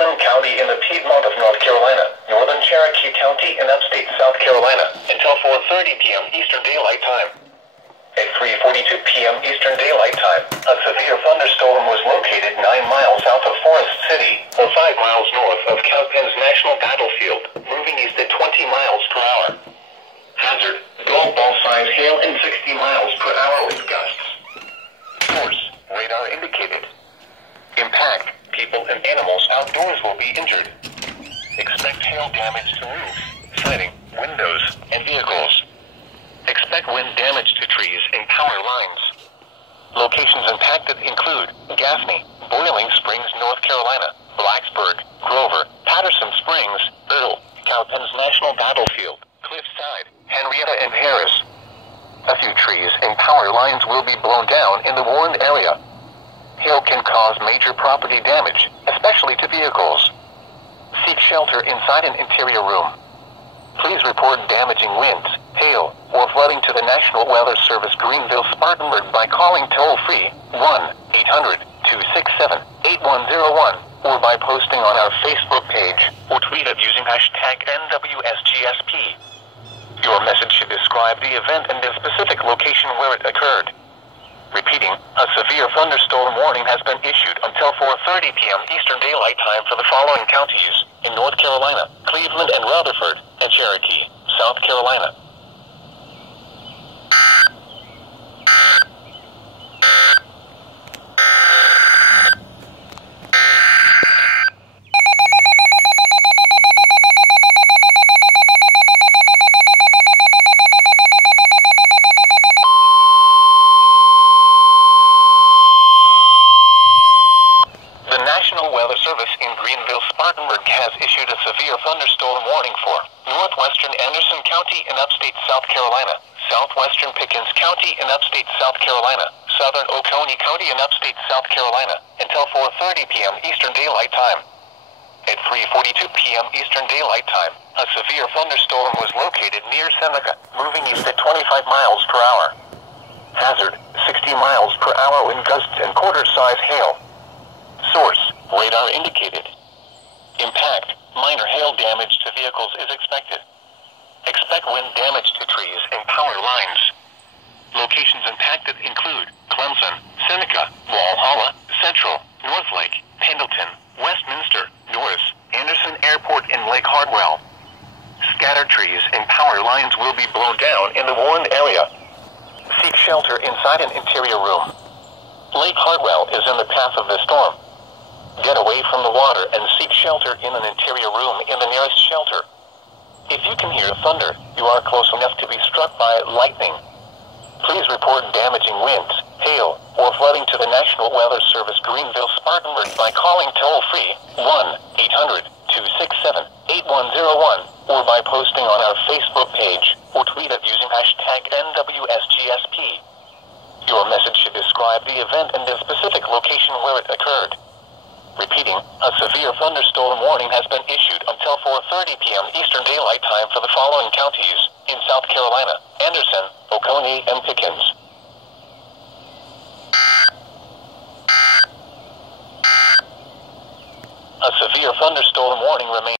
Cleveland County in the Piedmont of North Carolina, northern Cherokee County in upstate South Carolina, until 4:30 p.m. Eastern Daylight Time. At 3:42 p.m. Eastern Daylight Time, a severe thunderstorm was located 9 miles south of Forest City, or 5 miles north of Cowpens National Battlefield, moving east at 20 miles per hour. Hazard, golf ball size hail and 60 miles per hour with gusts. Source, radar indicated. Impact, people and animals outdoors will be injured. Expect hail damage to roofs, siding, windows, and vehicles. Expect wind damage to trees and power lines. Locations impacted include Gaffney, Boiling Springs, North Carolina, Blacksburg, Grover, Patterson Springs, Biddle, Cowpens National Battlefield, Cliffside, Henrietta, and Harris. A few trees and power lines will be blown down in the warned area. Hail can cause major property damage, especially to vehicles. Seek shelter inside an interior room. Please report damaging winds, hail, or flooding to the National Weather Service Greenville Spartanburg by calling toll-free 1-800-267-8101 or by posting on our Facebook page or tweet it using hashtag NWSGSP. Your message should describe the event and the specific location where it occurred. Repeating, a severe thunderstorm warning has been issued until 4:30 p.m. Eastern Daylight Time for the following counties in North Carolina, Cleveland and Rutherford, and Cherokee, South Carolina. Spartanburg has issued a severe thunderstorm warning for northwestern Anderson County in upstate South Carolina, southwestern Pickens County in upstate South Carolina, southern Oconee County in upstate South Carolina, until 4:30 p.m. Eastern Daylight Time. At 3:42 p.m. Eastern Daylight Time, a severe thunderstorm was located near Seneca, moving east at 25 miles per hour. Hazard, 60 miles per hour wind gusts and quarter-size hail. Source, radar indicated. Impact, minor hail damage to vehicles is expected. Expect wind damage to trees and power lines. Locations impacted include Clemson, Seneca, Walhalla, Central, Northlake, Pendleton, Westminster, Norris, Anderson Airport, and Lake Hardwell. Scattered trees and power lines will be blown down in the warned area. Seek shelter inside an interior room. Lake Hardwell is in the path of the storm. Get away from the water and seek shelter in an interior room in the nearest shelter. If you can hear thunder, you are close enough to be struck by lightning. Please report damaging winds, hail, or flooding to the National Weather Service Greenville Spartanburg by calling toll-free 1-800-267-8101 or by posting on our Facebook page or tweet it using hashtag NWSGSP. Your message should describe the event and the specific location where it occurred. Repeating, a severe thunderstorm warning has been issued until 4:30 p.m. Eastern Daylight Time for the following counties in South Carolina, Anderson, Oconee, and Pickens. A severe thunderstorm warning remains.